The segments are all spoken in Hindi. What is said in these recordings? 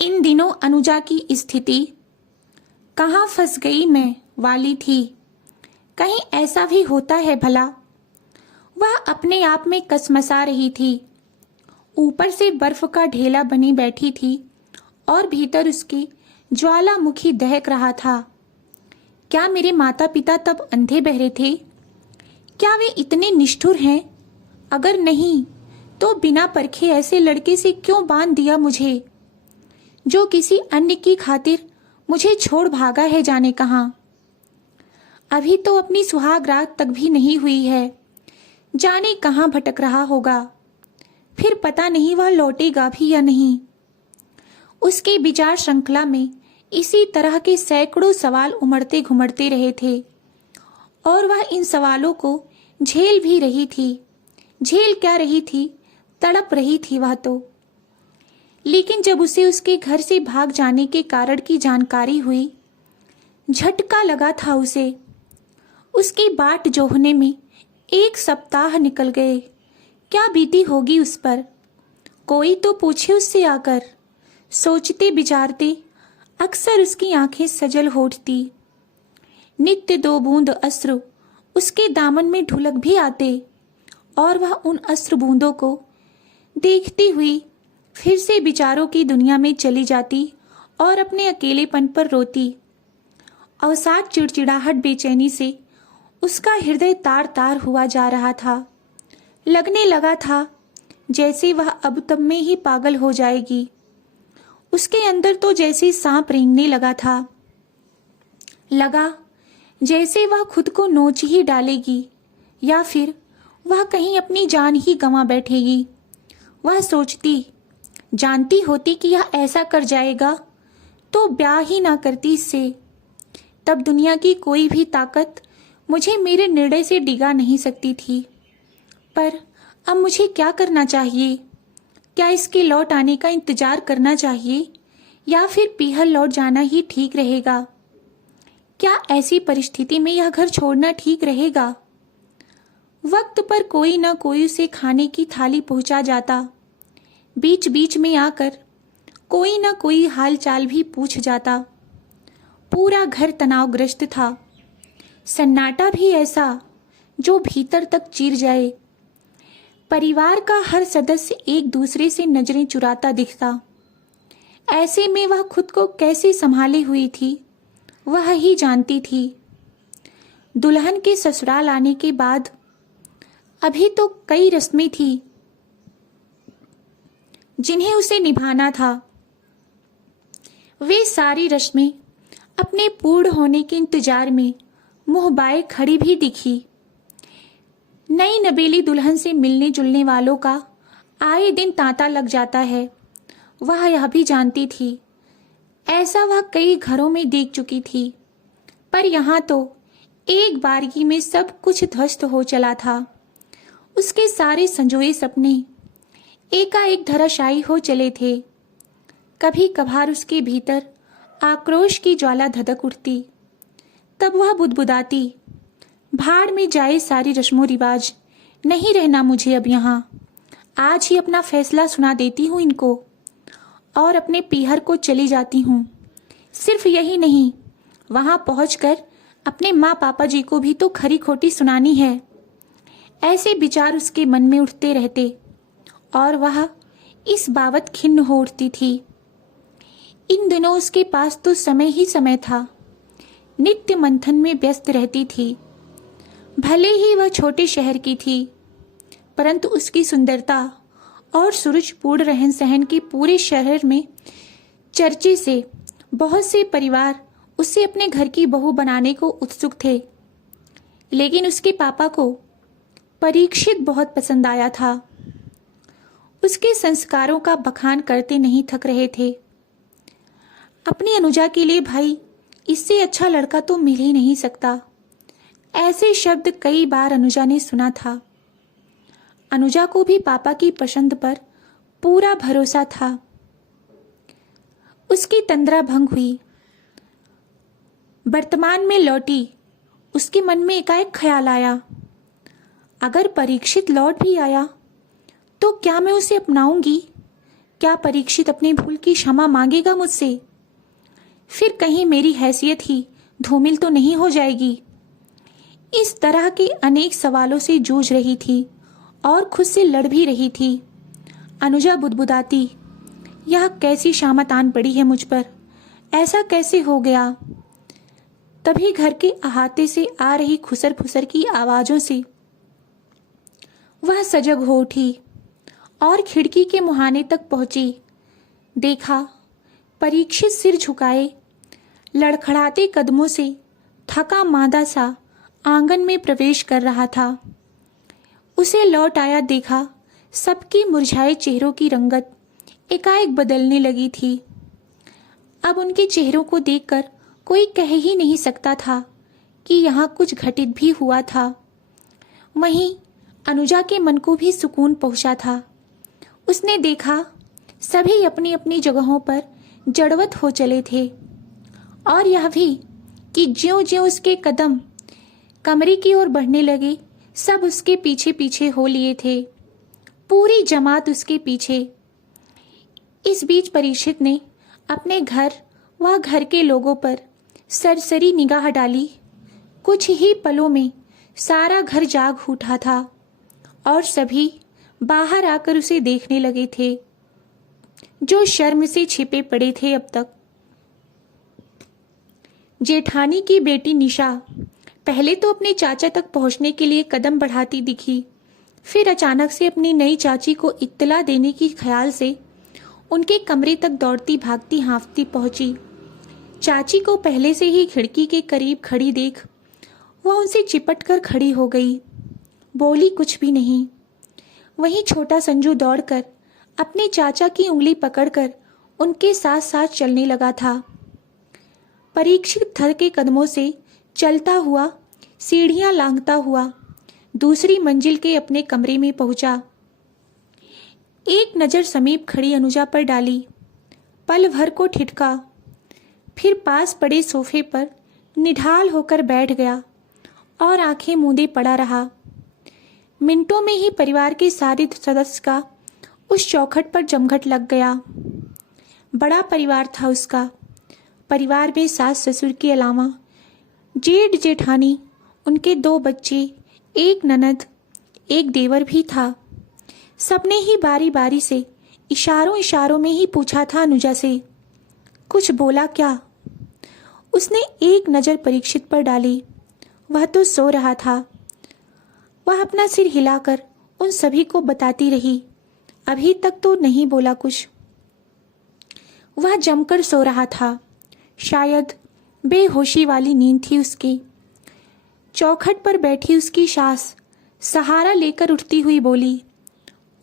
इन दिनों अनुजा की स्थिति कहाँ फंस गई मैं वाली थी। कहीं ऐसा भी होता है भला। वह अपने आप में कसमसा रही थी। ऊपर से बर्फ का ढेला बनी बैठी थी और भीतर उसकी ज्वालामुखी दहक रहा था। क्या मेरे माता पिता तब अंधे बहरे थे? क्या वे इतने निष्ठुर हैं? अगर नहीं तो बिना परखे ऐसे लड़के से क्यों बांध दिया मुझे, जो किसी अन्य की खातिर मुझे छोड़ भागा है जाने कहाँ। अभी तो अपनी सुहाग रात तक भी नहीं हुई है, जाने कहाँ भटक रहा होगा। फिर पता नहीं वह लौटेगा भी या नहीं। उसके विचार श्रृंखला में इसी तरह के सैकड़ों सवाल उमड़ते घुमड़ते रहे थे और वह इन सवालों को झेल भी रही थी। झेल क्या रही थी, तड़प रही थी वह तो। लेकिन जब उसे उसके घर से भाग जाने के कारण की जानकारी हुई, झटका लगा था उसे। उसकी बाट जोहने में 1 सप्ताह निकल गए। क्या बीती होगी उस पर, कोई तो पूछे उससे आकर। सोचते विचारते अक्सर उसकी आंखें सजल होती। नित्य 2 बूंद अश्रु उसके दामन में ढुलक भी आते और वह उन अश्रु बूंदों को देखती हुई फिर से विचारों की दुनिया में चली जाती और अपने अकेलेपन पर रोती। अवसाद चिड़चिड़ाहट बेचैनी से उसका हृदय तार तार हुआ जा रहा था। लगने लगा था जैसे वह अब तब में ही पागल हो जाएगी। उसके अंदर तो जैसे सांप रेंगने लगा था। लगा जैसे वह खुद को नोच ही डालेगी या फिर वह कहीं अपनी जान ही गंवा बैठेगी। वह सोचती, जानती होती कि यह ऐसा कर जाएगा तो ब्याह ही ना करती इससे। तब दुनिया की कोई भी ताकत मुझे मेरे निर्णय से डिगा नहीं सकती थी। पर अब मुझे क्या करना चाहिए? क्या इसके लौट आने का इंतजार करना चाहिए या फिर पीहर लौट जाना ही ठीक रहेगा? क्या ऐसी परिस्थिति में यह घर छोड़ना ठीक रहेगा? वक्त पर कोई ना कोई उसे खाने की थाली पहुंचा जाता। बीच बीच में आकर कोई ना कोई हालचाल भी पूछ जाता। पूरा घर तनावग्रस्त था। सन्नाटा भी ऐसा जो भीतर तक चीर जाए। परिवार का हर सदस्य एक दूसरे से नजरें चुराता दिखता। ऐसे में वह खुद को कैसे संभाले हुई थी वह ही जानती थी। दुल्हन के ससुराल आने के बाद अभी तो कई रस्में थी जिन्हें उसे निभाना था। वे सारी रस्में अपने पूर्ण होने के इंतजार में मुंह बाए खड़ी भी दिखी। नई नबेली दुल्हन से मिलने जुलने वालों का आए दिन तांता लग जाता है, वह यह भी जानती थी। ऐसा वह कई घरों में देख चुकी थी। पर यहाँ तो एक बारगी में सब कुछ ध्वस्त हो चला था। उसके सारे संजोए सपने एकाएक धराशायी हो चले थे। कभी कभार उसके भीतर आक्रोश की ज्वाला धधक उठती। तब वह बुदबुदाती, भाड़ में जाए सारी रस्मों रिवाज, नहीं रहना मुझे अब यहाँ। आज ही अपना फैसला सुना देती हूँ इनको और अपने पीहर को चली जाती हूँ। सिर्फ यही नहीं, वहाँ पहुँचकर अपने माँ पापा जी को भी तो खरी खोटी सुनानी है। ऐसे विचार उसके मन में उठते रहते और वह इस बाबत खिन्न हो उठती थी। इन दिनों उसके पास तो समय ही समय था। नित्य मंथन में व्यस्त रहती थी। भले ही वह छोटे शहर की थी, परंतु उसकी सुंदरता और सूरजपूर्ण रहन सहन के पूरे शहर में चर्चे से बहुत से परिवार उसे अपने घर की बहू बनाने को उत्सुक थे। लेकिन उसके पापा को परीक्षित बहुत पसंद आया था। उसके संस्कारों का बखान करते नहीं थक रहे थे। अपनी अनुजा के लिए भाई इससे अच्छा लड़का तो मिल ही नहीं सकता, ऐसे शब्द कई बार अनुजा ने सुना था। अनुजा को भी पापा की पसंद पर पूरा भरोसा था। उसकी तंद्रा भंग हुई। वर्तमान में लौटी, उसके मन में एकाएक ख्याल आया, अगर परीक्षित लौट भी आया तो क्या मैं उसे अपनाऊंगी? क्या परीक्षित अपनी भूल की क्षमा मांगेगा मुझसे? फिर कहीं मेरी हैसियत ही धूमिल तो नहीं हो जाएगी? इस तरह के अनेक सवालों से जूझ रही थी और खुद से लड़ भी रही थी। अनुजा बुदबुदाती, यह कैसी शामत आन पड़ी है मुझ पर, ऐसा कैसे हो गया? तभी घर के अहाते से आ रही खुसर फुसर की आवाजों से वह सजग हो उठी और खिड़की के मुहाने तक पहुंची। देखा, परीक्षित सिर झुकाए लड़खड़ाते कदमों से थका मांदा सा आंगन में प्रवेश कर रहा था। उसे लौट आया देखा, सबकी मुरझाए चेहरों की रंगत एकाएक बदलने लगी थी। अब उनके चेहरों को देखकर कोई कह ही नहीं सकता था कि यहाँ कुछ घटित भी हुआ था। वहीं अनुजा के मन को भी सुकून पहुंचा था। उसने देखा सभी अपनी अपनी जगहों पर जड़वत हो चले थे और यह भी कि ज्यों-ज्यों उसके कदम कमरे की ओर बढ़ने लगे, सब उसके पीछे पीछे हो लिए थे, पूरी जमात उसके पीछे। इस बीच परीक्षित ने अपने घर व घर के लोगों पर सरसरी निगाह डाली। कुछ ही पलों में सारा घर जाग उठा था और सभी बाहर आकर उसे देखने लगे थे, जो शर्म से छिपे पड़े थे अब तक। जेठानी की बेटी निशा पहले तो अपने चाचा तक पहुंचने के लिए कदम बढ़ाती दिखी, फिर अचानक से अपनी नई चाची को इत्तला देने की ख्याल से उनके कमरे तक दौड़ती भागती हाँफती पहुंची। चाची को पहले से ही खिड़की के करीब खड़ी देख वह उनसे चिपट कर खड़ी हो गई, बोली कुछ भी नहीं। वहीं छोटा संजू दौड़कर अपने चाचा की उंगली पकड़कर उनके साथ साथ चलने लगा था। परीक्षित थर के कदमों से चलता हुआ सीढ़ियां लांघता हुआ दूसरी मंजिल के अपने कमरे में पहुंचा। एक नज़र समीप खड़ी अनुजा पर डाली, पल भर को ठिठका, फिर पास पड़े सोफे पर निढाल होकर बैठ गया और आंखें मूंदे पड़ा रहा। मिनटों में ही परिवार के सारे सदस्य का उस चौखट पर जमघट लग गया। बड़ा परिवार था उसका। परिवार में सास ससुर के अलावा जेठ जेठानी, उनके 2 बच्चे, एक ननद, एक देवर भी था। सबने ही बारी बारी से इशारों इशारों में ही पूछा था अनुजा से, कुछ बोला क्या? उसने एक नज़र परीक्षित पर डाली, वह तो सो रहा था। वह अपना सिर हिलाकर उन सभी को बताती रही, अभी तक तो नहीं बोला कुछ। वह जमकर सो रहा था, शायद बेहोशी वाली नींद थी उसकी। चौखट पर बैठी उसकी सास सहारा लेकर उठती हुई बोली,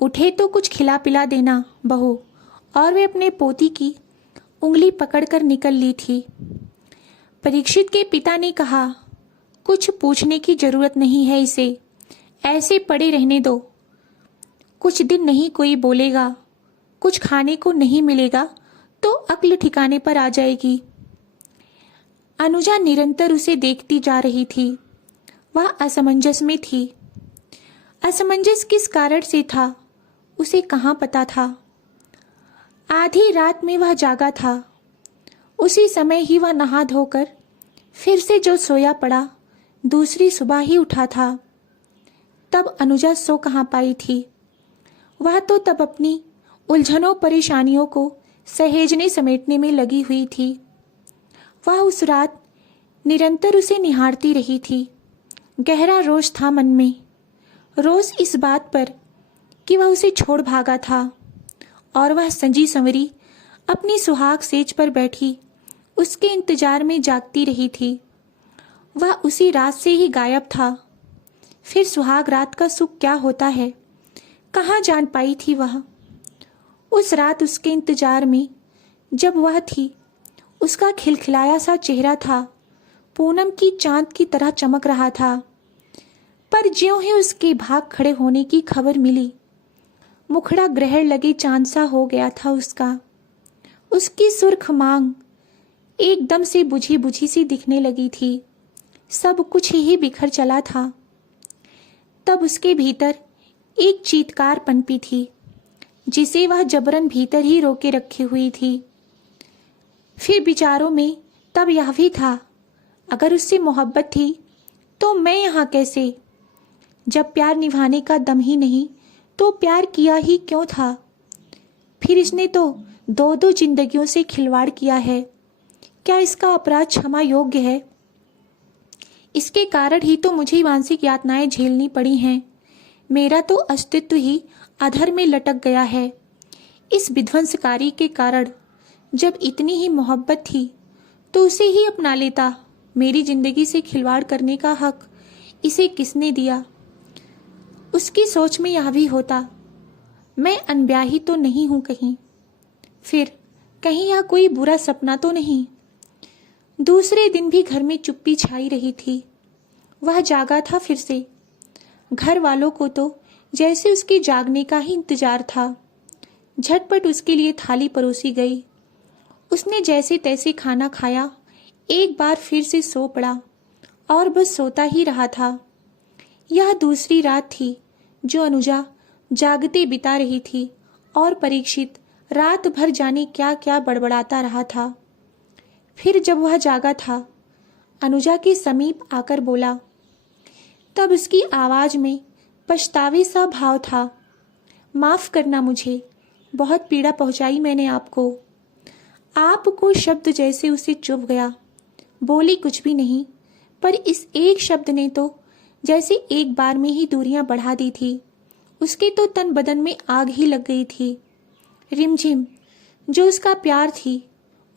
उठे तो कुछ खिला पिला देना बहू, और वे अपने पोती की उंगली पकड़कर निकल ली थी। परीक्षित के पिता ने कहा, कुछ पूछने की जरूरत नहीं है इसे, ऐसे पड़े रहने दो। कुछ दिन नहीं कोई बोलेगा, कुछ खाने को नहीं मिलेगा तो अक्ल ठिकाने पर आ जाएगी। अनुजा निरंतर उसे देखती जा रही थी। वह असमंजस में थी। असमंजस किस कारण से था उसे कहाँ पता था। आधी रात में वह जागा था। उसी समय ही वह नहा धोकर फिर से जो सोया पड़ा, दूसरी सुबह ही उठा था। तब अनुजा सो कहाँ पाई थी। वह तो तब अपनी उलझनों परेशानियों को सहेजने समेटने में लगी हुई थी। वह उस रात निरंतर उसे निहारती रही थी। गहरा रोष था मन में, रोष इस बात पर कि वह उसे छोड़ भागा था और वह संजी संवरी अपनी सुहाग सेज पर बैठी उसके इंतजार में जागती रही थी। वह उसी रात से ही गायब था। फिर सुहाग रात का सुख क्या होता है कहाँ जान पाई थी वह। उस रात उसके इंतजार में जब वह थी, उसका खिलखिलाया सा चेहरा था, पूनम की चांद की तरह चमक रहा था। पर ज्यों ही उसके भाग खड़े होने की खबर मिली, मुखड़ा ग्रहण लगे चांद सा हो गया था उसका। उसकी सुर्ख मांग एकदम से बुझी बुझी सी दिखने लगी थी। सब कुछ ही बिखर चला था। तब उसके भीतर एक चीत्कार पनपी थी, जिसे वह जबरन भीतर ही रोके रखी हुई थी। फिर विचारों में तब यह भी था, अगर उससे मोहब्बत थी तो मैं यहाँ कैसे? जब प्यार निभाने का दम ही नहीं तो प्यार किया ही क्यों था? फिर इसने तो दो दो जिंदगियों से खिलवाड़ किया है। क्या इसका अपराध क्षमा योग्य है? इसके कारण ही तो मुझे मानसिक यातनाएं झेलनी पड़ी हैं। मेरा तो अस्तित्व ही अधर में लटक गया है इस विध्वंसकारी के कारण। जब इतनी ही मोहब्बत थी तो उसे ही अपना लेता। मेरी जिंदगी से खिलवाड़ करने का हक इसे किसने दिया? उसकी सोच में यह भी होता, मैं अनब्याही तो नहीं हूं कहीं? फिर कहीं यह कोई बुरा सपना तो नहीं? दूसरे दिन भी घर में चुप्पी छाई रही थी। वह जागा था फिर से। घर वालों को तो जैसे उसके जागने का ही इंतजार था। झटपट उसके लिए थाली परोसी गई। उसने जैसे तैसे खाना खाया, एक बार फिर से सो पड़ा और बस सोता ही रहा था। यह दूसरी रात थी जो अनुजा जागते बिता रही थी और परीक्षित रात भर जाने क्या क्या बड़बड़ाता रहा था। फिर जब वह जागा था, अनुजा के समीप आकर बोला। तब उसकी आवाज में पछतावे सा भाव था। माफ करना मुझे, बहुत पीड़ा पहुंचाई मैंने आपको। आपको शब्द जैसे उसे चुभ गया। बोली कुछ भी नहीं, पर इस एक शब्द ने तो जैसे एक बार में ही दूरियां बढ़ा दी थी। उसके तो तन बदन में आग ही लग गई थी। रिमझिम जो उसका प्यार थी,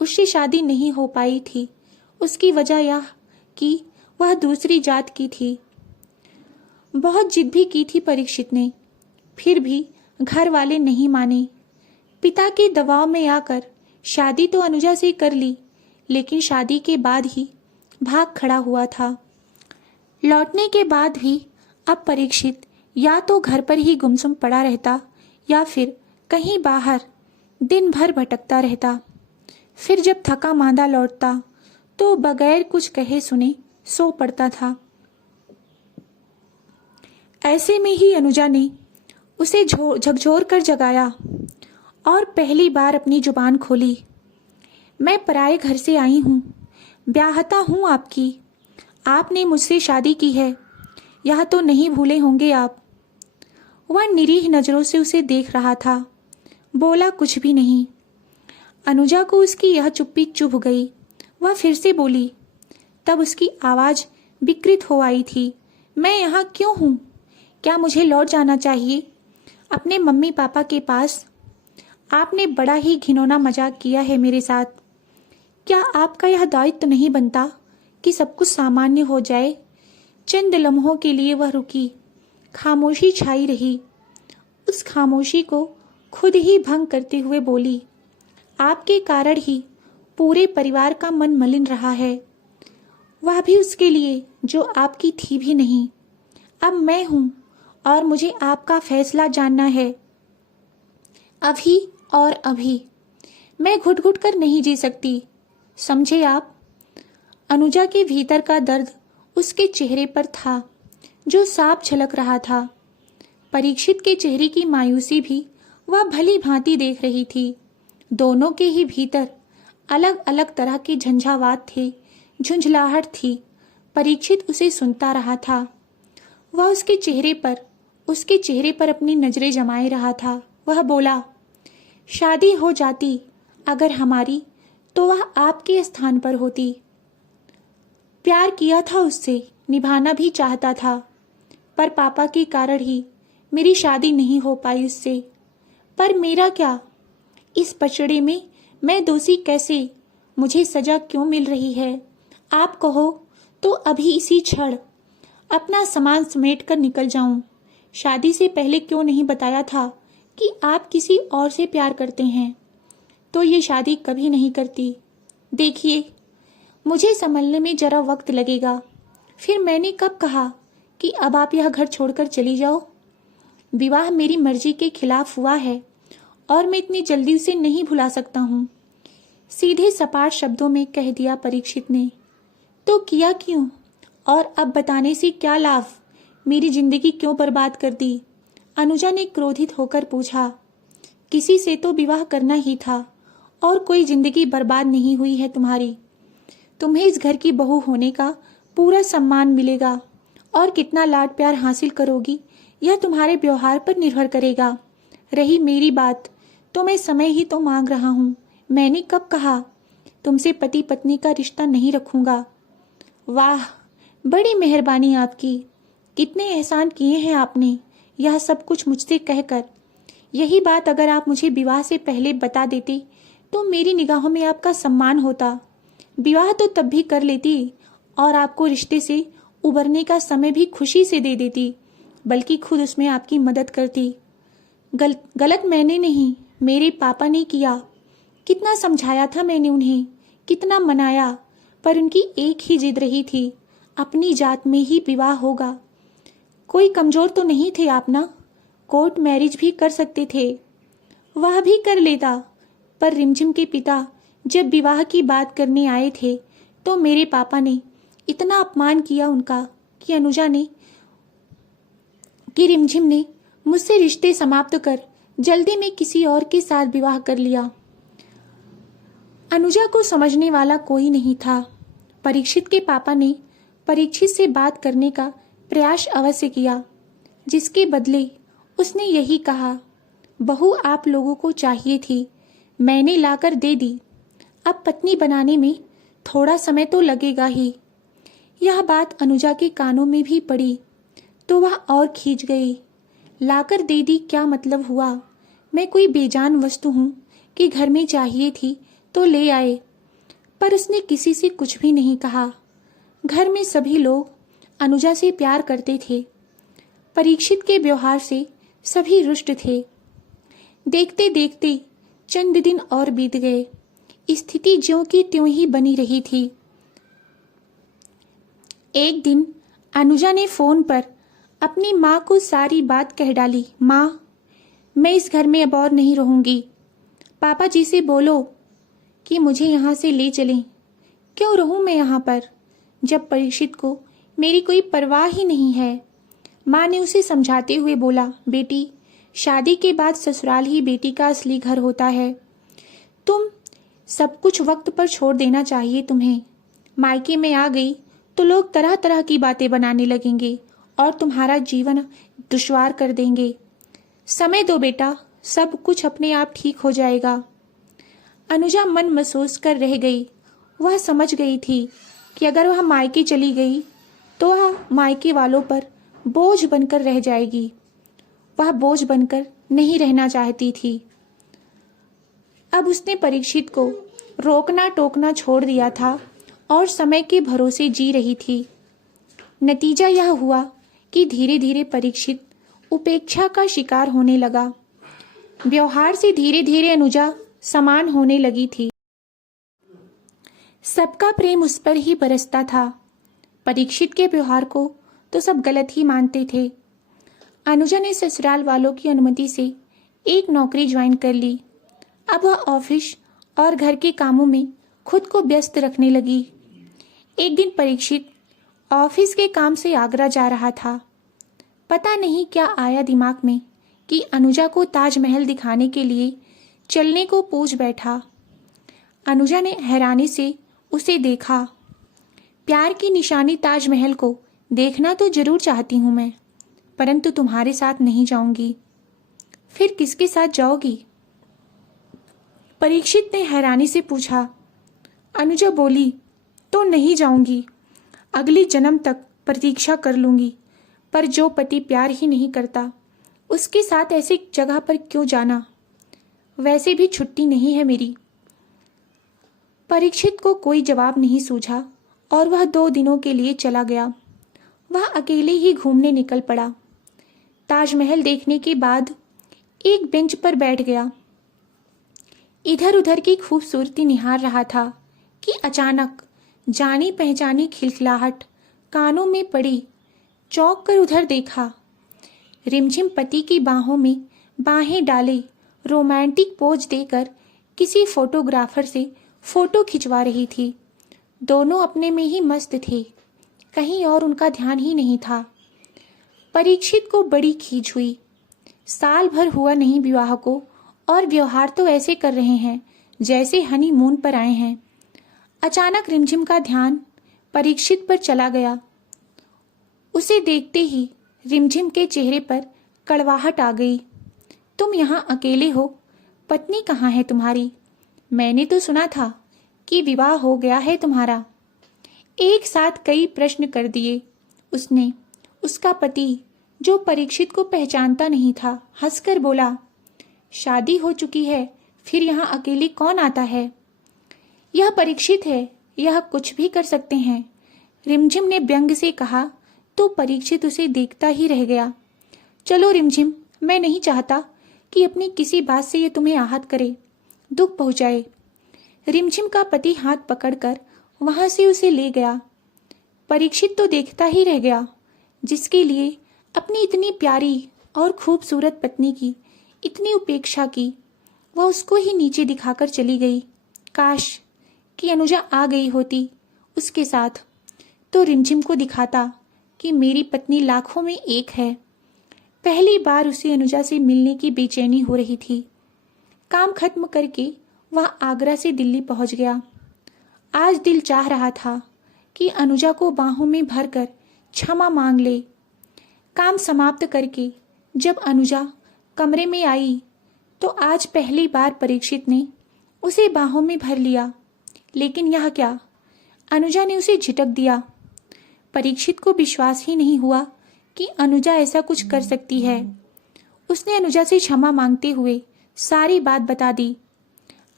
उससे शादी नहीं हो पाई थी। उसकी वजह यह कि वह दूसरी जात की थी। बहुत जिद भी की थी परीक्षित ने, फिर भी घर वाले नहीं माने। पिता के दबाव में आकर शादी तो अनुजा से कर ली, लेकिन शादी के बाद ही भाग खड़ा हुआ था। लौटने के बाद भी अब परीक्षित या तो घर पर ही गुमसुम पड़ा रहता या फिर कहीं बाहर दिन भर भटकता रहता। फिर जब थका मांदा लौटता तो बगैर कुछ कहे सुने सो पड़ता था। ऐसे में ही अनुजा ने उसे झकझोर कर जगाया और पहली बार अपनी जुबान खोली। मैं पराए घर से आई हूँ, ब्याहता हूँ आपकी। आपने मुझसे शादी की है, यह तो नहीं भूले होंगे आप। वह निरीह नजरों से उसे देख रहा था, बोला कुछ भी नहीं। अनुजा को उसकी यह चुप्पी चुभ गई। वह फिर से बोली। तब उसकी आवाज विकृत हो आई थी। मैं यहाँ क्यों हूँ? क्या मुझे लौट जाना चाहिए अपने मम्मी पापा के पास? आपने बड़ा ही घिनौना मजाक किया है मेरे साथ। क्या आपका यह दायित्व नहीं बनता कि सब कुछ सामान्य हो जाए? चंद लम्हों के लिए वह रुकी। खामोशी छाई रही। उस खामोशी को खुद ही भंग करते हुए बोली। आपके कारण ही पूरे परिवार का मन मलिन रहा है, वह भी उसके लिए जो आपकी थी भी नहीं। अब मैं हूं और मुझे आपका फैसला जानना है, अभी और अभी। मैं घुट घुट कर नहीं जी सकती, समझे आप? अनुजा के भीतर का दर्द उसके चेहरे पर था, जो साफ झलक रहा था। परीक्षित के चेहरे की मायूसी भी वह भली भांति देख रही थी। दोनों के ही भीतर अलग अलग तरह के झंझावात थे, झुंझलाहट थी। परीक्षित उसे सुनता रहा था। वह उसके चेहरे पर अपनी नजरें जमाए रहा था। वह बोला, शादी हो जाती अगर हमारी, तो वह आपके स्थान पर होती। प्यार किया था उससे, निभाना भी चाहता था, पर पापा के कारण ही मेरी शादी नहीं हो पाई उससे। पर मेरा क्या? इस पचड़े में मैं दोषी कैसे? मुझे सजा क्यों मिल रही है? आप कहो तो अभी इसी क्षण अपना सामान समेट कर निकल जाऊं। शादी से पहले क्यों नहीं बताया था कि आप किसी और से प्यार करते हैं? तो ये शादी कभी नहीं करती। देखिए, मुझे संभलने में जरा वक्त लगेगा। फिर मैंने कब कहा कि अब आप यह घर छोड़कर चली जाओ? विवाह मेरी मर्जी के खिलाफ हुआ है और मैं इतनी जल्दी उसे नहीं भुला सकता हूँ, सीधे सपाट शब्दों में कह दिया परीक्षित ने। तो किया क्यों? और अब बताने से क्या लाभ? मेरी जिंदगी क्यों बर्बाद कर दी? अनुजा ने क्रोधित होकर पूछा। किसी से तो विवाह करना ही था और कोई जिंदगी बर्बाद नहीं हुई है तुम्हारी। तुम्हें इस घर की बहू होने का पूरा सम्मान मिलेगा और कितना लाड प्यार हासिल करोगी यह तुम्हारे व्यवहार पर निर्भर करेगा। रही मेरी बात तो मैं समय ही तो मांग रहा हूँ। मैंने कब कहा तुमसे पति पत्नी का रिश्ता नहीं रखूंगा। वाह, बड़ी मेहरबानी आपकी। कितने एहसान किए हैं आपने यह सब कुछ मुझसे कहकर। यही बात अगर आप मुझे विवाह से पहले बता देते तो मेरी निगाहों में आपका सम्मान होता। विवाह तो तब भी कर लेती और आपको रिश्ते से उबरने का समय भी खुशी से दे देती, बल्कि खुद उसमें आपकी मदद करती। गलत मैंने नहीं, मेरे पापा ने किया। कितना समझाया था मैंने उन्हें, कितना मनाया, पर उनकी एक ही जिद रही थी, अपनी जात में ही विवाह होगा। कोई कमजोर तो नहीं थे आप ना, कोर्ट मैरिज भी कर सकते थे। वह भी कर लेता, पर रिमझिम के पिता जब विवाह की बात करने आए थे तो मेरे पापा ने इतना अपमान किया उनका कि रिमझिम ने मुझसे रिश्ते समाप्त कर जल्दी में किसी और के साथ विवाह कर लिया। अनुजा को समझने वाला कोई नहीं था। परीक्षित के पापा ने परीक्षित से बात करने का प्रयास अवश्य किया, जिसके बदले उसने यही कहा, बहू आप लोगों को चाहिए थी, मैंने लाकर दे दी। अब पत्नी बनाने में थोड़ा समय तो लगेगा ही। यह बात अनुजा के कानों में भी पड़ी तो वह और खींच गई। लाकर दे दी क्या मतलब हुआ? मैं कोई बेजान वस्तु हूँ कि घर में चाहिए थी तो ले आए। पर उसने किसी से कुछ भी नहीं कहा। घर में सभी लोग अनुजा से प्यार करते थे। परीक्षित के व्यवहार से सभी रुष्ट थे। देखते देखते चंद दिन और बीत गए। स्थिति ज्यों की त्यों ही बनी रही थी। एक दिन अनुजा ने फोन पर अपनी माँ को सारी बात कह डाली। माँ, मैं इस घर में अब और नहीं रहूंगी। पापा जी से बोलो कि मुझे यहाँ से ले चलें। क्यों रहूं मैं यहाँ पर, जब परीक्षित को मेरी कोई परवाह ही नहीं है। माँ ने उसे समझाते हुए बोला, बेटी, शादी के बाद ससुराल ही बेटी का असली घर होता है। तुम सब कुछ वक्त पर छोड़ देना चाहिए तुम्हें। मायके में आ गई तो लोग तरह तरह की बातें बनाने लगेंगे और तुम्हारा जीवन दुश्वार कर देंगे। समय दो बेटा, सब कुछ अपने आप ठीक हो जाएगा। अनुजा मन महसूस कर रह गई। वह समझ गई थी कि अगर वह मायके चली गई तो वह मायके वालों पर बोझ बनकर रह जाएगी। वह बोझ बनकर नहीं रहना चाहती थी। अब उसने परीक्षित को रोकना टोकना छोड़ दिया था और समय के भरोसे जी रही थी। नतीजा यह हुआ कि धीरे धीरे परीक्षित उपेक्षा का शिकार होने लगा। व्यवहार से धीरे धीरे अनुजा समान होने लगी थी। सबका प्रेम उस पर ही बरसता था। परीक्षित के व्यवहार को तो सब गलत ही मानते थे। अनुजा ने ससुराल वालों की अनुमति से एक नौकरी ज्वाइन कर ली। अब वह ऑफिस और घर के कामों में खुद को व्यस्त रखने लगी। एक दिन परीक्षित ऑफिस के काम से आगरा जा रहा था। पता नहीं क्या आया दिमाग में कि अनुजा को ताजमहल दिखाने के लिए चलने को पूछ बैठा। अनुजा ने हैरानी से उसे देखा। प्यार की निशानी ताजमहल को देखना तो जरूर चाहती हूं मैं, परंतु तुम्हारे साथ नहीं जाऊंगी। फिर किसके साथ जाओगी? परीक्षित ने हैरानी से पूछा। अनुजा बोली, तो नहीं जाऊंगी, अगले जन्म तक प्रतीक्षा कर लूंगी। पर जो पति प्यार ही नहीं करता उसके साथ ऐसी जगह पर क्यों जाना? वैसे भी छुट्टी नहीं है मेरी। परीक्षित को कोई जवाब नहीं सूझा और वह 2 दिनों के लिए चला गया। वह अकेले ही घूमने निकल पड़ा। ताजमहल देखने के बाद एक बेंच पर बैठ गया। इधर उधर की खूबसूरती निहार रहा था कि अचानक जानी पहचानी खिलखिलाहट कानों में पड़ी। चौंक कर उधर देखा। रिमझिम पति की बाहों में बाहें डाले रोमांटिक पोज देकर किसी फोटोग्राफर से फोटो खिंचवा रही थी। दोनों अपने में ही मस्त थे, कहीं और उनका ध्यान ही नहीं था। परीक्षित को बड़ी खींच हुई। साल भर हुआ नहीं विवाह को और व्यवहार तो ऐसे कर रहे हैं जैसे हनीमून पर आए हैं। अचानक रिमझिम का ध्यान परीक्षित पर चला गया। उसे देखते ही रिमझिम के चेहरे पर कड़वाहट आ गई। तुम यहाँ अकेले हो? पत्नी कहाँ है तुम्हारी? मैंने तो सुना था कि विवाह हो गया है तुम्हारा। एक साथ कई प्रश्न कर दिए उसने। उसका पति, जो परीक्षित को पहचानता नहीं था, हंसकर बोला, शादी हो चुकी है, फिर यहाँ अकेले कौन आता है? यह परीक्षित है, यह कुछ भी कर सकते हैं, रिमझिम ने व्यंग से कहा। तो परीक्षित उसे देखता ही रह गया। चलो रिमझिम, मैं नहीं चाहता कि अपनी किसी बात से यह तुम्हें आहत करे, दुख पहुंचाए। रिमझिम का पति हाथ पकड़कर वहां से उसे ले गया। परीक्षित तो देखता ही रह गया, जिसके लिए अपनी इतनी प्यारी और खूबसूरत पत्नी की इतनी उपेक्षा की, वह उसको ही नीचे दिखाकर चली गई। काश कि अनुजा आ गई होती उसके साथ, तो रिमझिम को दिखाता कि मेरी पत्नी लाखों में एक है। पहली बार उसे अनुजा से मिलने की बेचैनी हो रही थी। काम खत्म करके वह आगरा से दिल्ली पहुंच गया। आज दिल चाह रहा था कि अनुजा को बाहों में भरकर क्षमा मांग ले। काम समाप्त करके जब अनुजा कमरे में आई तो आज पहली बार परीक्षित ने उसे बाहों में भर लिया। लेकिन यह क्या, अनुजा ने उसे झिटक दिया। परीक्षित को विश्वास ही नहीं हुआ कि अनुजा ऐसा कुछ कर सकती है। उसने अनुजा से क्षमा मांगते हुए सारी बात बता दी।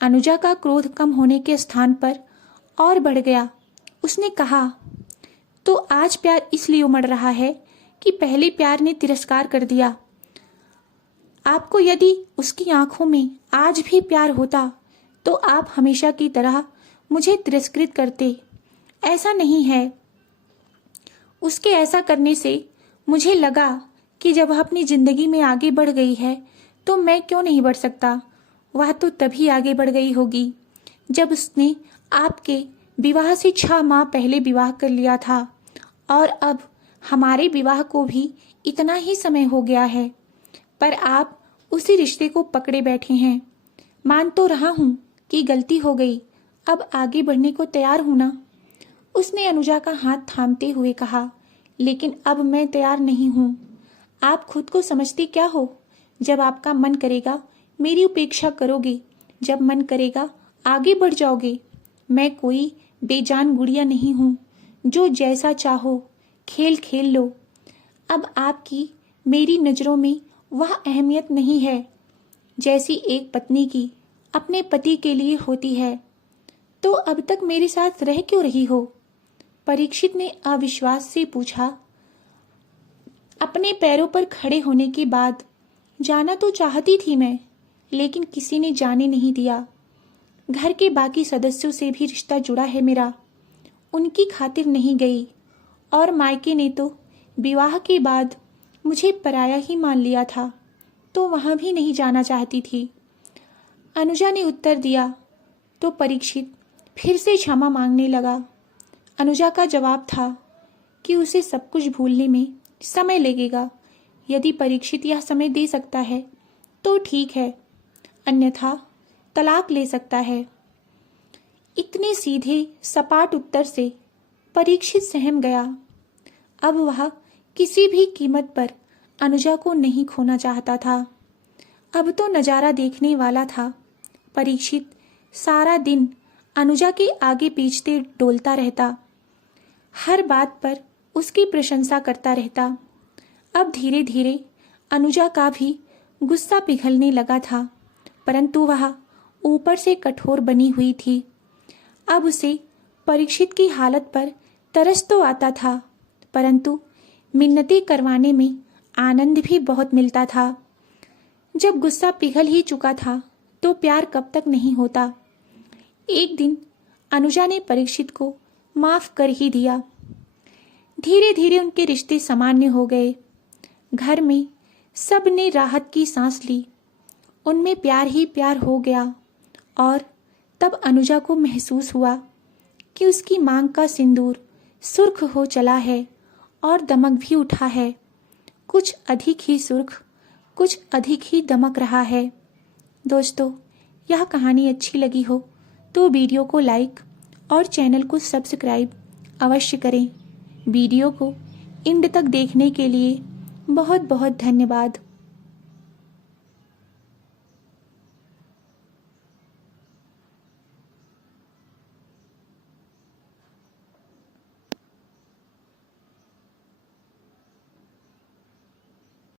अनुजा का क्रोध कम होने के स्थान पर और बढ़ गया। उसने कहा, तो आज प्यार इसलिए उमड़ रहा है कि पहले प्यार ने तिरस्कार कर दिया। आपको यदि उसकी आंखों में आज भी प्यार होता तो आप हमेशा की तरह मुझे तिरस्कृत करते। ऐसा नहीं है। उसके ऐसा करने से मुझे लगा कि जब वह अपनी जिंदगी में आगे बढ़ गई है तो मैं क्यों नहीं बढ़ सकता। वह तो तभी आगे बढ़ गई होगी जब उसने आपके विवाह से 6 माह पहले विवाह कर लिया था, और अब हमारे विवाह को भी इतना ही समय हो गया है, पर आप उसी रिश्ते को पकड़े बैठे हैं। मान तो रहा हूं कि गलती हो गई, अब आगे बढ़ने को तैयार हूं ना? उसने अनुजा का हाथ थामते हुए कहा। लेकिन अब मैं तैयार नहीं हूं। आप खुद को समझती क्या हो? जब आपका मन करेगा मेरी उपेक्षा करोगे, जब मन करेगा आगे बढ़ जाओगे। मैं कोई बेजान गुड़िया नहीं हूं जो जैसा चाहो खेल खेल लो। अब आपकी मेरी नज़रों में वह अहमियत नहीं है जैसी एक पत्नी की अपने पति के लिए होती है। तो अब तक मेरे साथ रह क्यों रही हो? परीक्षित ने अविश्वास से पूछा। अपने पैरों पर खड़े होने के बाद जाना तो चाहती थी मैं, लेकिन किसी ने जाने नहीं दिया। घर के बाकी सदस्यों से भी रिश्ता जुड़ा है मेरा, उनकी खातिर नहीं गई। और मायके ने तो विवाह के बाद मुझे पराया ही मान लिया था, तो वहां भी नहीं जाना चाहती थी। अनुजा ने उत्तर दिया। तो परीक्षित फिर से क्षमा मांगने लगा। अनुजा का जवाब था कि उसे सब कुछ भूलने में समय लगेगा। यदि परीक्षित यह समय दे सकता है तो ठीक है, अन्यथा तलाक ले सकता है। इतने सीधे सपाट उत्तर से परीक्षित सहम गया। अब वह किसी भी कीमत पर अनुजा को नहीं खोना चाहता था। अब तो नज़ारा देखने वाला था। परीक्षित सारा दिन अनुजा के आगे पीछे डोलता रहता, हर बात पर उसकी प्रशंसा करता रहता। अब धीरे धीरे अनुजा का भी गुस्सा पिघलने लगा था, परंतु वह ऊपर से कठोर बनी हुई थी। अब उसे परीक्षित की हालत पर तरस तो आता था, परंतु मिन्नतें करवाने में आनंद भी बहुत मिलता था। जब गुस्सा पिघल ही चुका था तो प्यार कब तक नहीं होता। एक दिन अनुजा ने परीक्षित को माफ कर ही दिया। धीरे धीरे उनके रिश्ते सामान्य हो गए। घर में सब ने राहत की सांस ली। उनमें प्यार ही प्यार हो गया। और तब अनुजा को महसूस हुआ कि उसकी मांग का सिंदूर सुर्ख हो चला है और दमक भी उठा है। कुछ अधिक ही सुर्ख, कुछ अधिक ही दमक रहा है। दोस्तों, यह कहानी अच्छी लगी हो तो वीडियो को लाइक और चैनल को सब्सक्राइब अवश्य करें। वीडियो को एंड तक देखने के लिए बहुत बहुत धन्यवाद।